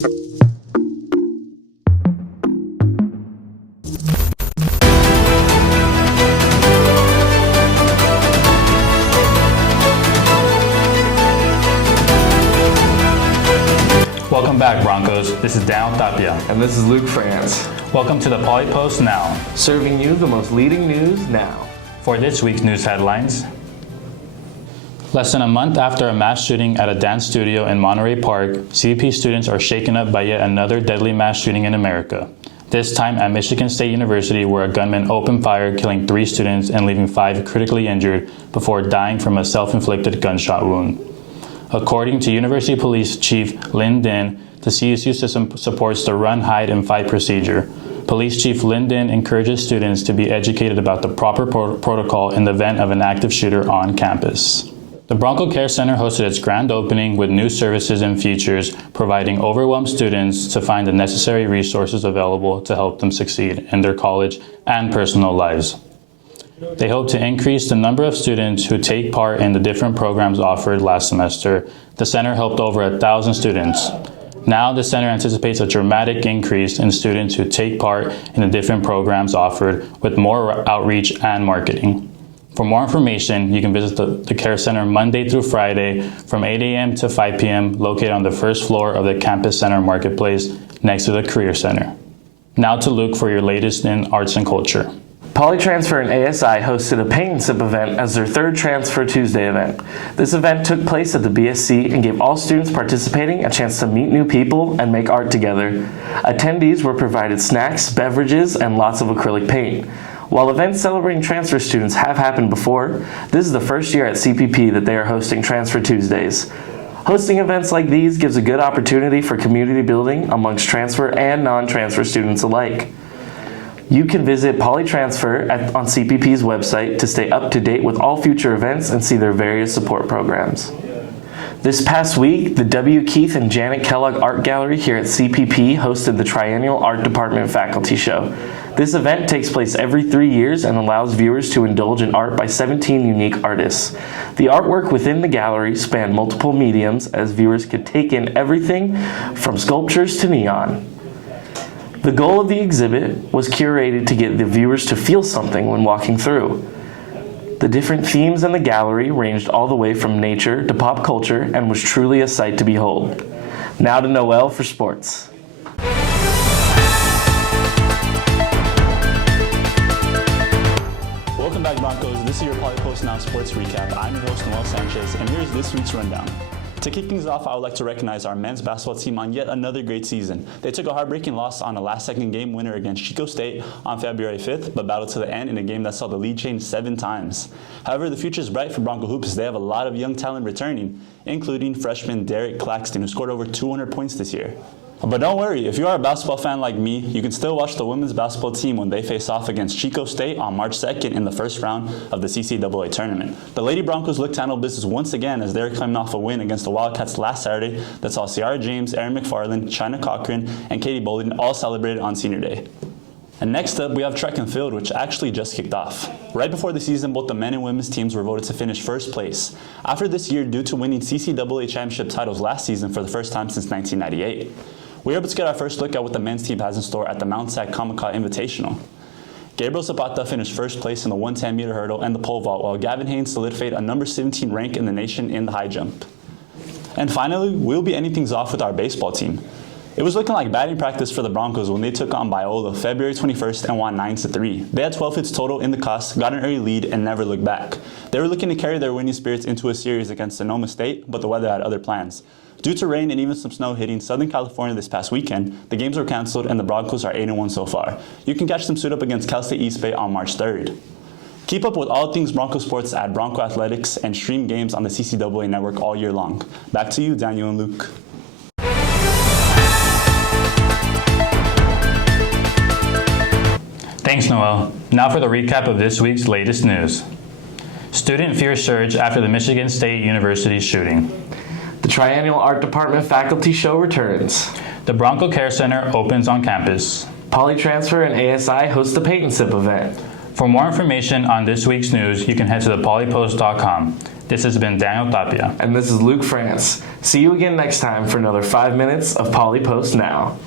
Welcome back, Broncos. This is Tapia. And this is Luke Frantz. Welcome to the Poly Post Now, serving you the most leading news now. For this week's news headlines, less than a month after a mass shooting at a dance studio in Monterey Park, CP students are shaken up by yet another deadly mass shooting in America. This time at Michigan State University, where a gunman opened fire, killing 3 students and leaving 5 critically injured before dying from a self-inflicted gunshot wound. According to University Police Chief Lynn Din, the CSU system supports the run, hide, and fight procedure. Police Chief Lynn Din encourages students to be educated about the proper protocol in the event of an active shooter on campus. The Bronco Care Center hosted its grand opening with new services and features, providing overwhelmed students to find the necessary resources available to help them succeed in their college and personal lives. They hope to increase the number of students who take part in the different programs offered last semester. The center helped over 1,000 students. Now the center anticipates a dramatic increase in students who take part in the different programs offered, with more outreach and marketing. For more information, you can visit the Care Center Monday through Friday from 8 a.m. to 5 p.m. located on the first floor of the Campus Center Marketplace next to the Career Center. Now to Luke for your latest in arts and culture. Polytransfer and ASI hosted a Paint and Sip event as their third Transfer Tuesday event. This event took place at the BSC and gave all students participating a chance to meet new people and make art together. Attendees were provided snacks, beverages, and lots of acrylic paint. While events celebrating transfer students have happened before, this is the first year at CPP that they are hosting Transfer Tuesdays. Hosting events like these gives a good opportunity for community building amongst transfer and non-transfer students alike. You can visit Polytransfer on CPP's website to stay up to date with all future events and see their various support programs. This past week, the W. Keith and Janet Kellogg Art Gallery here at CPP hosted the Triennial Art Department Faculty Show. This event takes place every 3 years and allows viewers to indulge in art by 17 unique artists. The artwork within the gallery spanned multiple mediums as viewers could take in everything from sculptures to neon. The goal of the exhibit was curated to get the viewers to feel something when walking through. The different themes in the gallery ranged all the way from nature to pop culture and was truly a sight to behold. Now to Noel for sports. Welcome back, Broncos. This is your Poly Post Now Sports Recap. I'm your host, Noel Sanchez, and here's this week's rundown. To kick things off, I would like to recognize our men's basketball team on yet another great season. They took a heartbreaking loss on a last-second game winner against Chico State on February 5th, but battled to the end in a game that saw the lead change 7 times. However, the future is bright for Bronco Hoops as they have a lot of young talent returning, including freshman Derek Claxton, who scored over 200 points this year. But don't worry, if you are a basketball fan like me, you can still watch the women's basketball team when they face off against Chico State on March 2nd in the first round of the CCAA tournament. The Lady Broncos look to handle business once again as they're coming off a win against the Wildcats last Saturday that saw Ciara James, Erin McFarland, China Cochran, and Katie Bolden all celebrated on Senior Day. And next up, we have track and field, which actually just kicked off. Right before the season, both the men and women's teams were voted to finish first place. After this year, due to winning CCAA championship titles last season for the first time since 1998. We were able to get our first look at what the men's team has in store at the Mount Sac Kamaka Invitational. Gabriel Zapata finished first place in the 110-meter hurdle and the pole vault, while Gavin Haynes solidified a number 17 rank in the nation in the high jump. And finally, we'll be ending things off with our baseball team. It was looking like batting practice for the Broncos when they took on Biola February 21st and won 9-3. They had 12 hits total in the Cuss, got an early lead, and never looked back. They were looking to carry their winning spirits into a series against Sonoma State, but the weather had other plans. Due to rain and even some snow hitting Southern California this past weekend, the games were canceled and the Broncos are 8-1 so far. You can catch them suit up against Cal State East Bay on March 3rd. Keep up with all things Bronco sports at Bronco Athletics and stream games on the CCAA network all year long. Back to you, Daniel and Luke. Thanks, Noel. Now for the recap of this week's latest news. Student fear surge after the Michigan State University shooting. The Triennial Art Department Faculty Show returns. The Bronco Care Center opens on campus. Polytransfer and ASI host the Paint and Sip event. For more information on this week's news, you can head to thepolypost.com. This has been Daniel Tapia. And this is Luke Frantz. See you again next time for another 5 minutes of Poly Post Now.